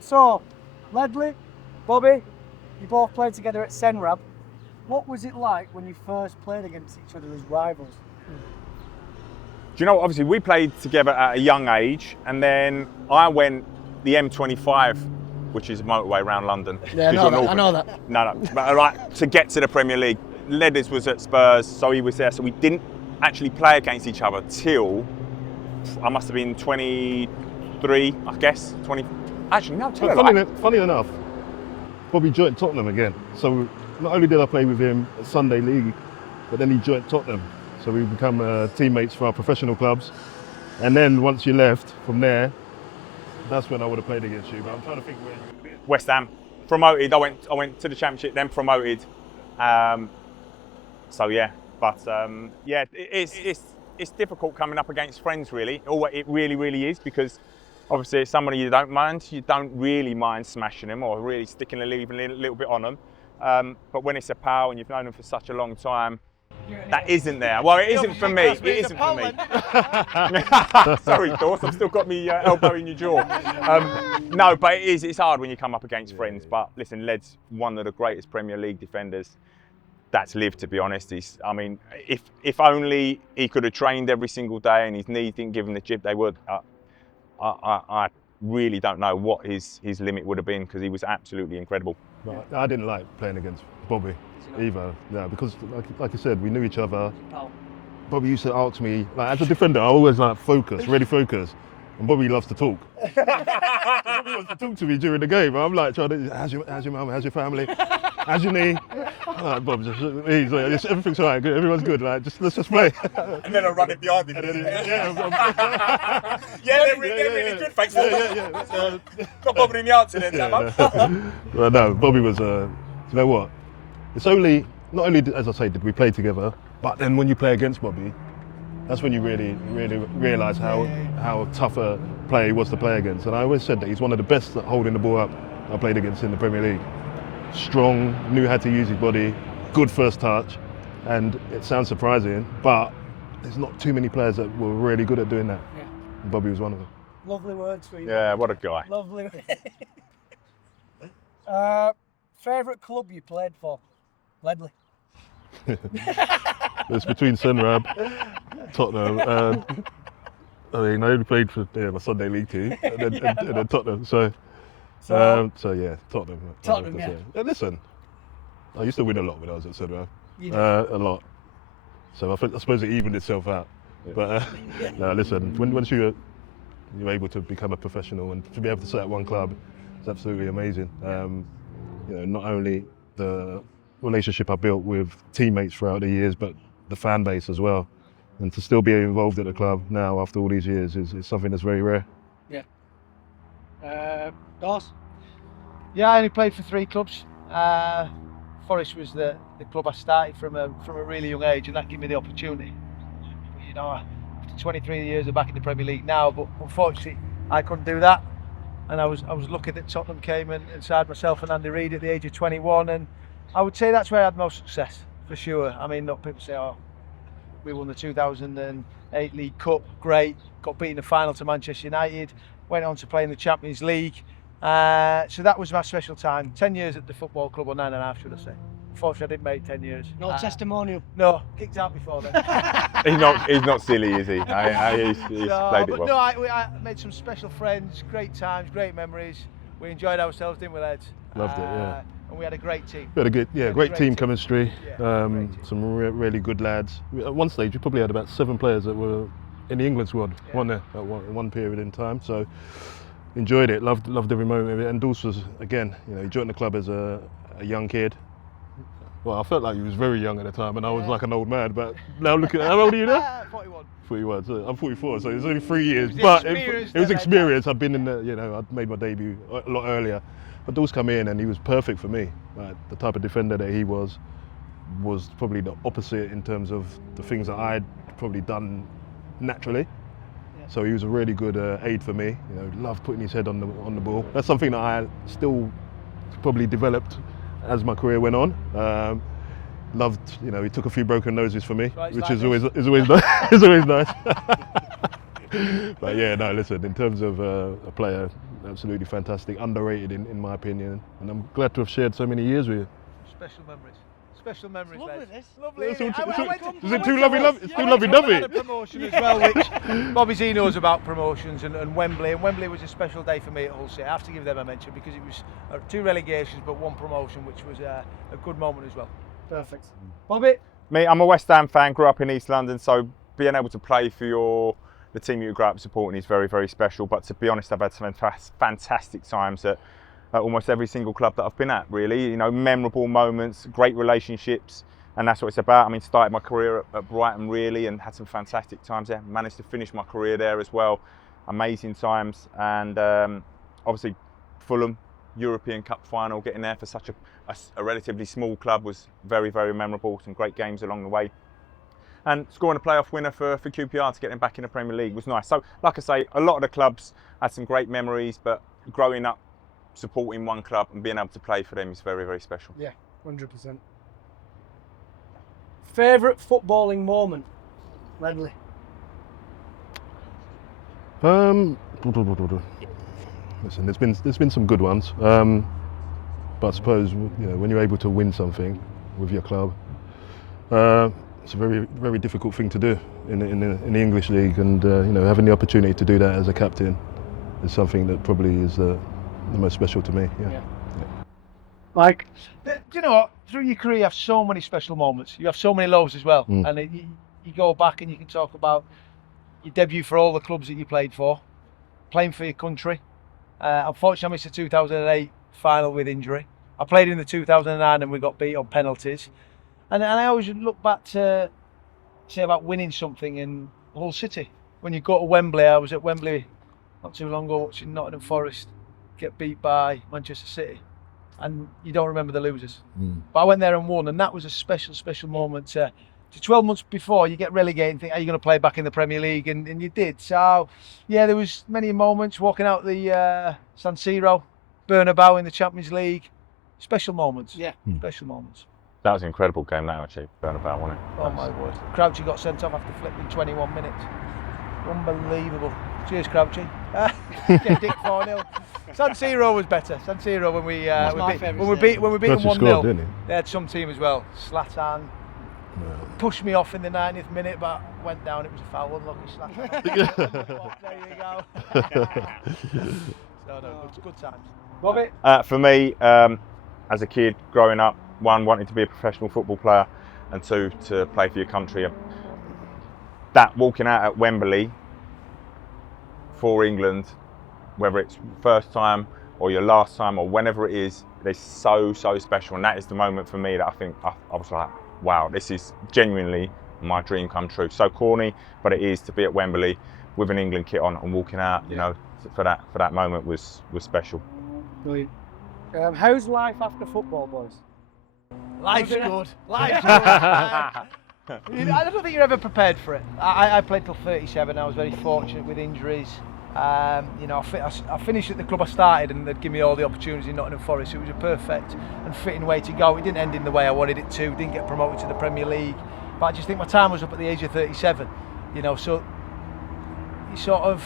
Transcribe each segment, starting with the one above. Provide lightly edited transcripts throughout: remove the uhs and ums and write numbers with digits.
So, Ledley, Bobby, you both played together at Senrab. What was it like when you first played against each other as rivals? Do you know what? Obviously, we played together at a young age, and then I went the M25, which is a motorway around London. Yeah, I know that. No, but like to get to the Premier League. Ledley was at Spurs, so he was there. So we didn't actually play against each other till I must have been 23, I guess. 20. Actually, no, tell me. Funny enough, Bobby joined Tottenham again. So not only did I play with him at Sunday League, but then he joined Tottenham. So we become teammates for our professional clubs. And then once you left from there, that's when I would have played against you. But I'm trying to think where you would be. West Ham, promoted. I went to the Championship, then promoted. So yeah, but yeah, it's difficult coming up against friends really. It really is, because obviously it's somebody you don't mind. You don't really mind smashing them or really sticking a little bit on them. But when it's a pal and you've known them for such a long time, that isn't there. Well, it isn't for me. It isn't for me. Sorry, Dawson, I've still got me elbow in your jaw. No, but it's hard when you come up against friends. But listen, Led's one of the greatest Premier League defenders that's lived, to be honest. I mean, if only he could have trained every single day and his knees didn't give him the jib, they would. I really don't know what his limit would have been, because he was absolutely incredible. But I didn't like playing against Bobby either, yeah, because like I said, we knew each other. Bobby used to ask me, like, as a defender, I always like really focus. And Bobby loves to talk. Bobby wants to talk to me during the game. I'm like, how's your mum, how's your family, how's your knee? I'm like, Bob, he's like, everything's all right, good, everyone's good, like, let's just play. And then I'm running behind him. They're really good, thanks. Got Bobby in the answer then, Sam. Well, no, Bobby was, you know what? It's only, not only, as I say, did we play together, but then when you play against Bobby, that's when you really realise how tough a player he was to play against. And I always said that he's one of the best at holding the ball up I played against in the Premier League. Strong, knew how to use his body, good first touch, and it sounds surprising, but there's not too many players that were really good at doing that. Yeah. And Bobby was one of them. Lovely words for you. Yeah, what a guy. Lovely. Favourite club you played for? Ledley. It's between Senrab, Tottenham, I mean, I only played for my Sunday League team, and then Tottenham. So yeah, Tottenham. Tottenham, yeah. And listen, I used to win a lot when I was at Senrab, a lot. So I suppose it evened itself out. Yeah. But no, listen, once you're able to become a professional and to be able to sit at one club, it's absolutely amazing. You know, not only the relationship I built with teammates throughout the years, but the fan base as well. And to still be involved at the club now after all these years is something that's very rare. Yeah. Dawson? Yeah, I only played for 3 clubs. Forest was the club I started from a really young age, and that gave me the opportunity. You know, after 23 years I'm back in the Premier League now, but unfortunately I couldn't do that. And I was lucky that Tottenham came and signed myself and Andy Reid at the age of 21, and I would say that's where I had most success, for sure. I mean, not people say, oh, we won the 2008 League Cup, great, got beaten in the final to Manchester United, went on to play in the Champions League. So that was my special time. 10 years at the football club, or 9.5 should I say. Unfortunately, I didn't make 10 years. No testimonial? No, kicked out before then. He's not silly, is he? He's played it well. No, I made some special friends, great times, great memories. We enjoyed ourselves, didn't we, lads? Loved it, yeah. And we had a great team. We had a good, great team chemistry. Some really good lads. At one stage, we probably had about 7 players that were in the England squad, weren't there, at one period in time. So enjoyed it, loved every moment of it. And Dawson was, again, you know, he joined the club as a young kid. Well, I felt like he was very young at the time, and I was like an old man. But now look at, how old are you now? 41. 41. So I'm 44, so it's only 3 years. But it was experience. I'd been in the, you know, I'd made my debut a lot earlier. But Dawes come in and he was perfect for me. Like, the type of defender that he was probably the opposite in terms of the things that I'd probably done naturally. Yeah. So he was a really good aid for me. You know, loved putting his head on the ball. That's something that I still probably developed as my career went on. Loved, you know, he took a few broken noses for me, which is always nice. But yeah, no, listen, in terms of a player, absolutely fantastic, underrated in my opinion, and I'm glad to have shared so many years with you. Special memories. Special memories, Lovely, mate. this. Lovely. Is it I went too to- lovely? It's too lovely, I dovey. had a promotion as well, which Bobby Z knows about promotions, and Wembley. And Wembley was a special day for me at Hull City. I have to give them a mention because it was 2 relegations but 1 promotion, which was a good moment as well. Perfect. Bobby? Me, I'm a West Ham fan, grew up in East London, so being able to play for the team you grew up supporting is very, very special. But to be honest, I've had some fantastic times at almost every single club that I've been at, really. You know, memorable moments, great relationships, and that's what it's about. I mean, started my career at Brighton, really, and had some fantastic times there. Managed to finish my career there as well. Amazing times, and obviously Fulham, European Cup final, getting there for such a relatively small club was very, very memorable. Some great games along the way. And scoring a playoff winner for QPR to get them back in the Premier League was nice. So, like I say, a lot of the clubs had some great memories, but growing up supporting one club and being able to play for them is very, very special. Yeah, 100%. Favourite footballing moment? Ledley? Listen, there's been some good ones, but I suppose when you're able to win something with your club, it's a very, very difficult thing to do in the English league, and having the opportunity to do that as a captain is something that probably is the most special to me. Yeah. Mike? Do you know what? Through your career, you have so many special moments. You have so many lows as well. And you go back and you can talk about your debut for all the clubs that you played for, playing for your country. Unfortunately, I missed the 2008 final with injury. I played in the 2009 and we got beat on penalties. And I always look back to say about winning something in Hull City. When you go to Wembley, I was at Wembley not too long ago watching Nottingham Forest get beat by Manchester City. And you don't remember the losers. But I went there and won, and that was a special, special moment. 12 months before you get relegated and think, are you going to play back in the Premier League? And you did. So, yeah, there was many moments walking out the San Siro, Bernabeu in the Champions League. Special moments. Yeah. Special moments. That was an incredible game, that actually, Bernabeu, wasn't it? Oh my word. Crouchy got sent off after flipping 21 minutes. Unbelievable. Cheers, Crouchy. Get Dick 4-0. San Siro was better. San Siro when we beat them Crouchy 1-0. scored, didn't he? They had some team as well. Slatan pushed me off in the 90th minute, but went down. It was a foul. Unlucky Slatan. There you go. So no, good times. Bobby? For me, as a kid growing up, 1, wanting to be a professional football player, and 2, to play for your country. That walking out at Wembley for England, whether it's first time or your last time or whenever it is, they're so special, and that is the moment for me that I think I was like, wow, this is genuinely my dream come true. So corny, but it is, to be at Wembley with an England kit on and walking out. You know, for that moment was special. Brilliant. How's life after football, boys? Life's good. Life's good. I don't think you're ever prepared for it. I played till 37. I was very fortunate with injuries. I finished at the club I started, and they'd give me all the opportunities in Nottingham Forest. It was a perfect and fitting way to go. It didn't end in the way I wanted it to. Didn't get promoted to the Premier League, but I just think my time was up at the age of 37. So you sort of,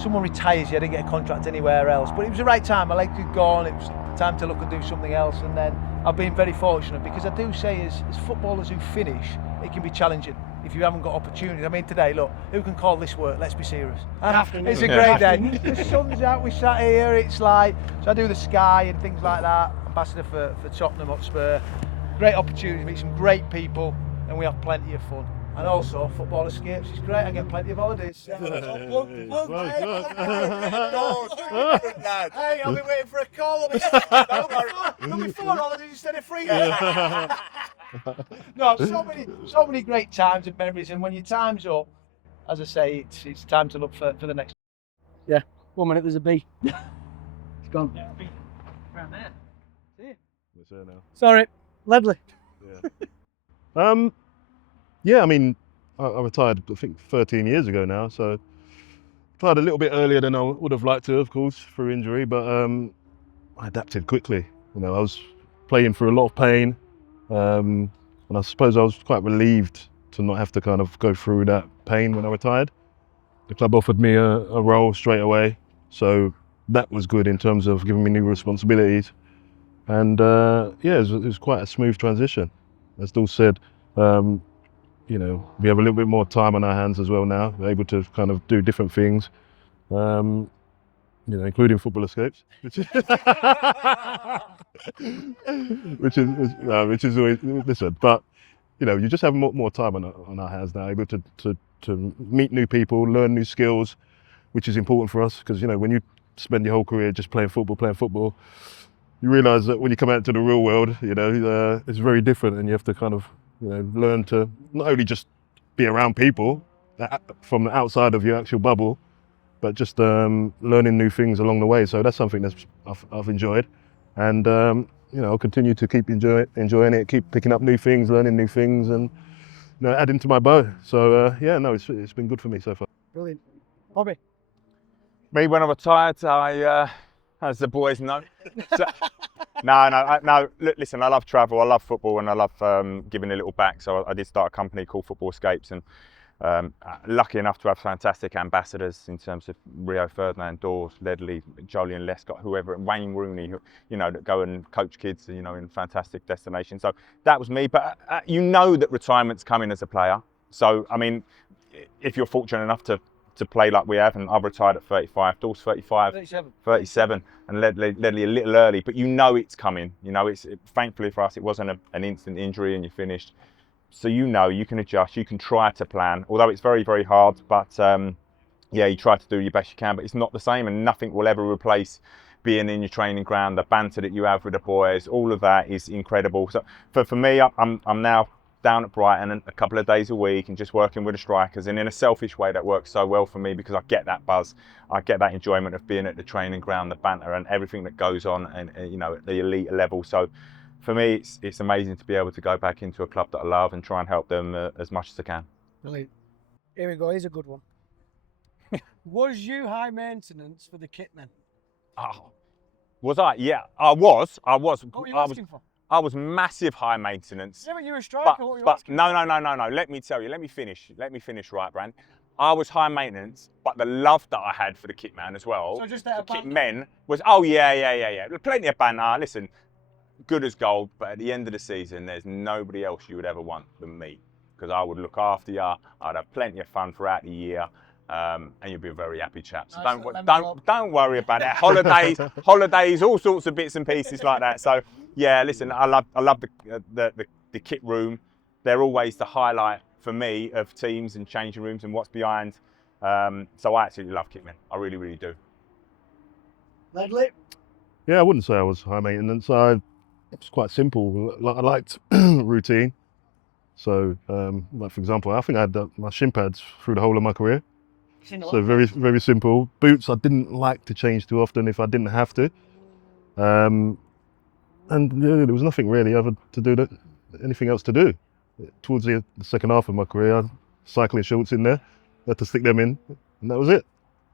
someone retires you. I didn't get a contract anywhere else, but it was the right time. My legs had gone. It was time to look and do something else, and then I've been very fortunate, because I do say as footballers who finish, it can be challenging if you haven't got opportunities. I mean, today, look, who can call this work? Let's be serious. It's a great day. The sun's out, we sat here, it's like, so I do the Sky and things like that, ambassador for Tottenham Hotspur. Great opportunity to meet some great people, and we have plenty of fun. And also, football escapes is great. I get plenty of holidays. Hey, I've been waiting for a call. There'll be 4 holidays instead of 3. No, so many great times and memories. And when your time's up, as I say, it's time to look for the next. Yeah. 1 minute, there's a bee. It's gone. Around there. See? It's there now. Sorry, Ledley. Yeah. Yeah, I mean, I retired, I think, 13 years ago now, so retired a little bit earlier than I would have liked to, of course, through injury, but I adapted quickly. I was playing through a lot of pain, and I suppose I was quite relieved to not have to kind of go through that pain when I retired. The club offered me a role straight away, so that was good in terms of giving me new responsibilities. And yeah, it was quite a smooth transition. As Dawson said, you know, we have a little bit more time on our hands as well now. We're able to kind of do different things, you know, including football escapes, which is which is always listen. But you know, you just have more time on our hands now, able to meet new people, learn new skills, which is important for us because, you know, when you spend your whole career just playing football, you realise that when you come out to the real world, you know, it's very different, and you have to kind of, you know, learn to not only just be around people from the outside of your actual bubble, but just learning new things along the way. So that's something I've enjoyed, and you know, I'll continue to keep enjoying it, keep picking up new things, learning new things, and you know, adding to my bow. So yeah, no, it's been good for me so far. Brilliant. Bobby? Me, when I retired, as the boys know. So, no. Look, listen, I love travel, I love football, and I love giving a little back. So I did start a company called Football Escapes, and lucky enough to have fantastic ambassadors in terms of Rio Ferdinand, Dawes, Ledley, Jolyon Lescott, whoever, Wayne Rooney, who, you know, that go and coach kids, you know, in fantastic destinations. So that was me. But you know that retirement's coming as a player. So I mean, if you're fortunate enough to play like we have, and I've retired at 35, Dawes 35, 37, and Ledley a little early, but you know it's coming. You know, thankfully for us, it wasn't an instant injury and you're finished. So you know, you can adjust, you can try to plan, although it's very, very hard, but yeah, you try to do your best you can, but it's not the same, and nothing will ever replace being in your training ground, the banter that you have with the boys, all of that is incredible. So for me, I'm now down at Brighton a couple of days a week and just working with the strikers, and in a selfish way that works so well for me because I get that buzz, I get that enjoyment of being at the training ground, the banter and everything that goes on, and you know, at the elite level. So for me, it's amazing to be able to go back into a club that I love and try and help them as much as I can. Brilliant. Here we go, here's a good one. Was you high maintenance for the kitmen? Oh, was I? Yeah, I was. What were you asking for? I was massive high maintenance. Yeah, but you're a striker. But no. Let me tell you. Let me finish right, Brand. I was high maintenance, but the love that I had for the kit man as well, so just that kit men, was yeah. Plenty of banter. Listen, good as gold. But at the end of the season, there's nobody else you would ever want than me, because I would look after you. I'd have plenty of fun throughout the year. And you'll be a very happy chap. So don't worry about it. Holidays, all sorts of bits and pieces like that. So yeah, listen, I love the kit room. They're always the highlight for me of teams and changing rooms and what's behind. So I absolutely love kitmen. I really, really do. Ledley? Yeah, I wouldn't say I was high maintenance. It's quite simple. I liked routine. So, like for example, I think I had my shin pads through the whole of my career. So very, very simple. Boots, I didn't like to change too often if I didn't have to. And yeah, there was nothing really anything else to do. Towards the second half of my career, I had cycling shorts in there. I had to stick them in, and that was it.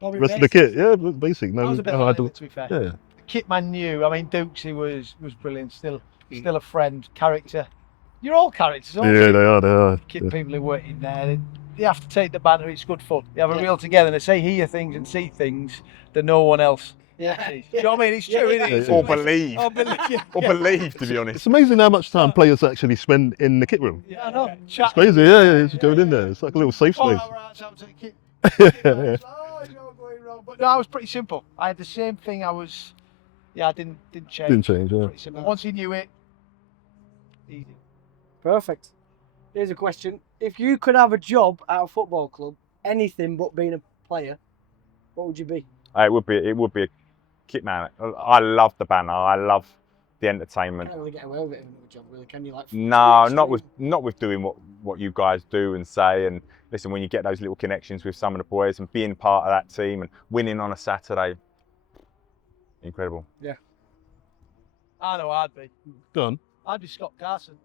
Probably rest of the kit, yeah, basic. No, was a bit like to be fair. Yeah. The kit man knew. I mean, Dukesy was brilliant. Still a friend, character. You're all characters, aren't you? Yeah, they are. Kid people who work in there, they have to take the banter. It's good fun. They have a real togetherness. They hear things and see things that no one else sees. Do you know what I mean? It's true, isn't it? Or believe. Or believe, to be honest. It's amazing how much time players actually spend in the kit room. Yeah, I know. It's crazy, yeah. It's going in there. It's like a little safe space. But no, I was pretty simple. I had the same thing. I didn't change. Didn't change, yeah. Pretty simple. Once he knew it, easy. Perfect. Here's a question. If you could have a job at a football club, anything but being a player, what would you be? It would be a kit man. I love the banner. I love the entertainment. You can't really get away with it in another job, really, can you? Like, no, not with doing what you guys do and say. And listen, when you get those little connections with some of the boys and being part of that team and winning on a Saturday, incredible. Yeah. I know I'd be. Done. I'd be Scott Carson.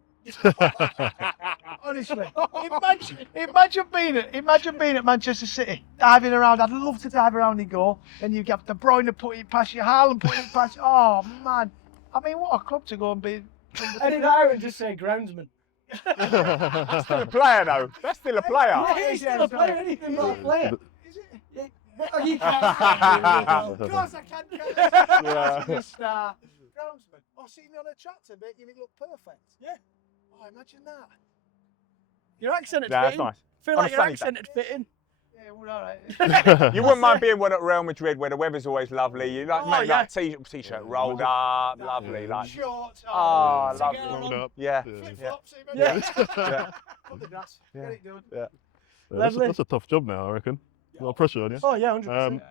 Honestly, imagine being at Manchester City, diving around. I'd love to dive around and go, and you get De Bruyne putting it past you, Haaland putting it past you. Oh man, I mean, what a club to go and be. And I would just say groundsman. That's still a player, though. That's still a player. Yeah, he's still a player. Anything but a player. Is it? Oh, you can't. Of course I can. Yeah. Groundsman. Oh, sitting on a tractor, mate, you look perfect. Yeah. Oh, imagine that. Your accent would Yeah, fit that's in. nice. Feel On like a your sunny accent would fit in. Yeah, we're all right. You wouldn't mind being one at Real Madrid where the weather's always lovely. You like, Oh, mate, yeah. like t-shirt rolled up, lovely, like. Shorts. Oh, Together lovely. along. Rolled up. Yeah. Flip-flops, even. Yeah. Yeah. Put the grass. Yeah. Get it done. Yeah. That's a tough job now, I reckon. A lot of pressure on you. Oh, yeah, 100%.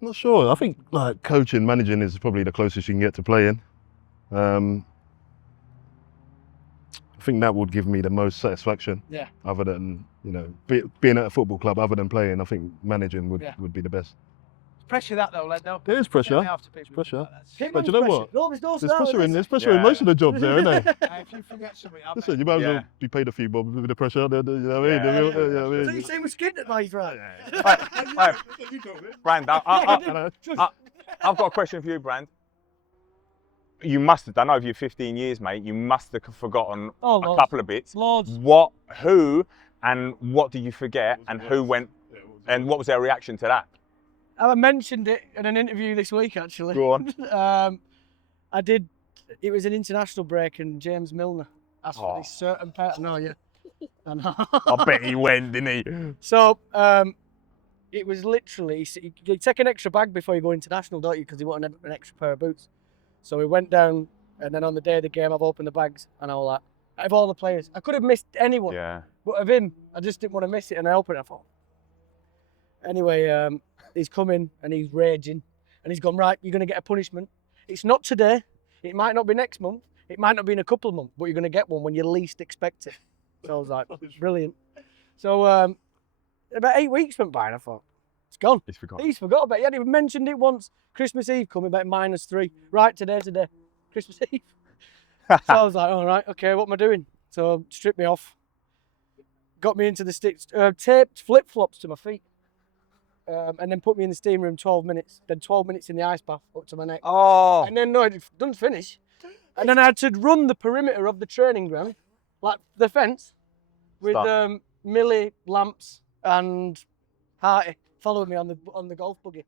Not sure. I think like coaching, managing is probably the closest you can get to playing. I think that would give me the most satisfaction. Yeah. Other than being at a football club, other than playing, I think managing would be the best. Pressure that though, Ledley. There is pressure. Pressure. But you know what? There's pressure in most of the jobs there, isn't there? If you forget something, Listen, you might as well be paid a few bob with the pressure. You know what I mean? So you say we're skinned at night, right? Hey, Brand, I've got a question for you, Brand. You must have done over your 15 years, mate. You must have forgotten a couple of bits. Loads. Who, and what did you forget, and who went, and what was their reaction to that? I mentioned it in an interview this week, actually. Go on. I did. It was an international break, and James Milner asked for this certain part. No, yeah. I know. I bet he went, didn't he? So it was literally you take an extra bag before you go international, don't you? Because you want an extra pair of boots. So we went down, and then on the day of the game, I've opened the bags and all that. Out of all the players, I could have missed anyone. Yeah. But of him, I just didn't want to miss it, and I opened it. I thought. Anyway, he's coming and he's raging, and he's gone, right, you're going to get a punishment. It's not today. It might not be next month. It might not be in a couple of months, but you're going to get one when you least expect it. So I was like, brilliant. So about 8 weeks went by, and I thought, it's gone. He's forgot. He's forgot about it. He hadn't even mentioned it once. Christmas Eve coming back -3. Right, today's the day. Christmas Eve. So I was like, all right, okay, what am I doing? So stripped me off, got me into the sticks, taped flip-flops to my feet, and then put me in the steam room 12 minutes. Then 12 minutes in the ice bath up to my neck. Oh. And then, no, it didn't finish. And then I had to run the perimeter of the training ground, like the fence, with Millie, Lamps, and Harty following me on the golf buggy.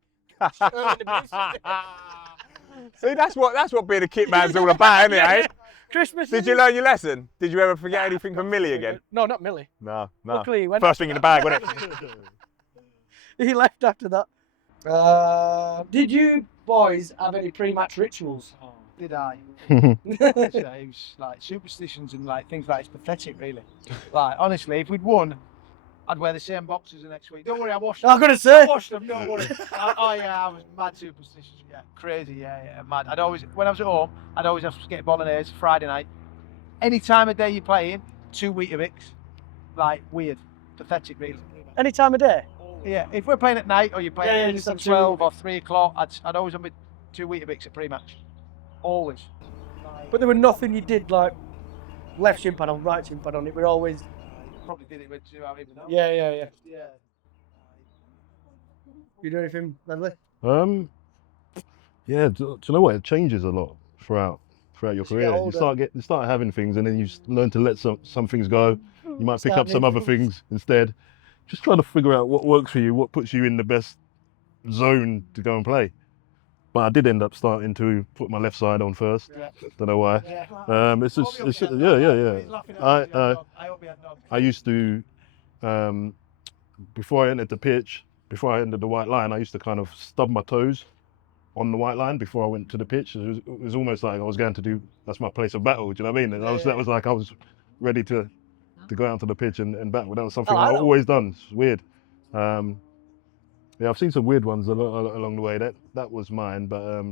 See, that's what being a kit man's all about, isn't it, eh? Christmas. Did you learn your lesson? Did you ever forget anything from Millie again? No, not Millie. No. Luckily, he went. First thing in the bag, wasn't it? He left after that. Did you boys have any pre-match rituals? Oh, did I? It was like superstitions and like things like it's pathetic, really. Like honestly, if we'd won, I'd wear the same boxers the next week. Don't worry, I washed them. I'm gonna say. I washed them. Don't worry. I was mad superstitious. Yeah, crazy. Yeah, mad. When I was at home, I'd always have to get bolognese Friday night. Any time of day you're playing, 2 Weetabix. Like weird, pathetic, really. Any time of day. Yeah, if we're playing at night or you're playing just at have 12 or 3 o'clock, I'd always have 2 Weetabix at pre-match. Always. But there was nothing you did like left shin pad on, right shin pad on. It were always. Probably did it with 2 hours even though. Yeah. Yeah. You do anything, Ledley? Yeah. Do you know what? It changes a lot throughout your As you career. get You older. start having things, and then you learn to let some things go. You might pick Start up some new other things. things instead. Just trying to figure out what works for you, what puts you in the best zone to go and play. But I did end up starting to put my left side on first. Yeah. Don't know why. Yeah. It's just, He's yeah. laughing at us, I hope he had dog. I used to, before I entered the pitch, before I entered the white line, I used to kind of stub my toes on the white line before I went to the pitch. It was almost like I was going to do, that's my place of battle, do you know what I mean? And that was like I was ready to go out to the pitch and battle. That was something I've always done. It's weird. Yeah, I've seen some weird ones along the way. That was mine, but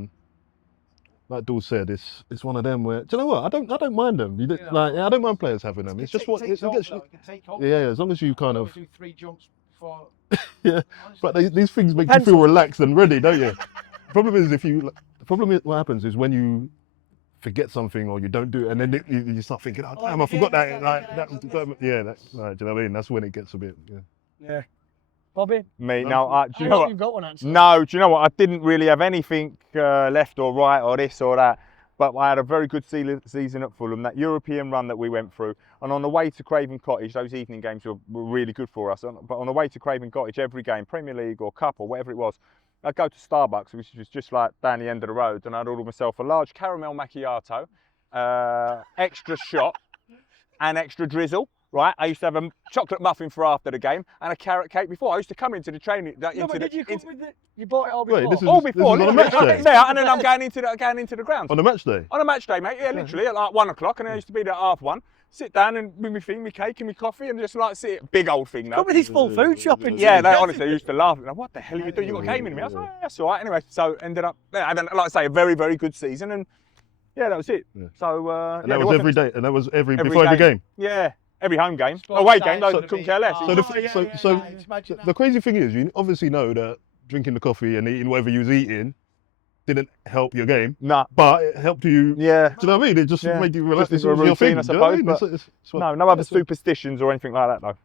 like Dawson said, it's one of them where, do you know what? I don't mind them. I don't mind players having them. It's just what it's. Yeah, as long as you kind of. Do 3 jumps before. Yeah, but these things make you feel relaxed and ready, don't you? The problem is what happens is when you forget something or you don't do it, and then you start thinking, oh damn, I forgot that. Do you know what I mean? That's when it gets a bit. Yeah. Bobby? Me, no, do you know what? You've got one actually. No, do you know what? I didn't really have anything left or right or this or that. But I had a very good season at Fulham, that European run that we went through. And on the way to Craven Cottage, those evening games were really good for us. But on the way to Craven Cottage, every game, Premier League or Cup or whatever it was, I'd go to Starbucks, which was just like down the end of the road, and I'd order myself a large caramel macchiato, extra shot and extra drizzle. Right, I used to have a chocolate muffin for after the game and a carrot cake before. I used to come into the training. You bought it all before? Wait, this is all before. on a match day? Yeah, and then I'm going into the ground. On a match day? On a match day, mate. Yeah, literally at like 1 o'clock, and I used to be there at 1:30. Sit down and with my thing, my cake and my coffee, and just like sit. Big old thing, though. Come with his full food shopping. Yeah, they honestly used to laugh. Like, what the hell are you doing? You got a game in me. I was like, that's all right. Anyway, so ended up, like I say, a very, very good season, and yeah, that was it. Yeah. So and that was every day, and that was before every game. Yeah. Every home game. Away game, though, couldn't care less. So the crazy thing is, you obviously know that drinking the coffee and eating whatever you was eating didn't help your game. Nah. But it helped you. Yeah. Do you know what I mean? It just made you relax. Just It was your thing, I suppose. you know what I mean? No other superstitions or anything like that, though.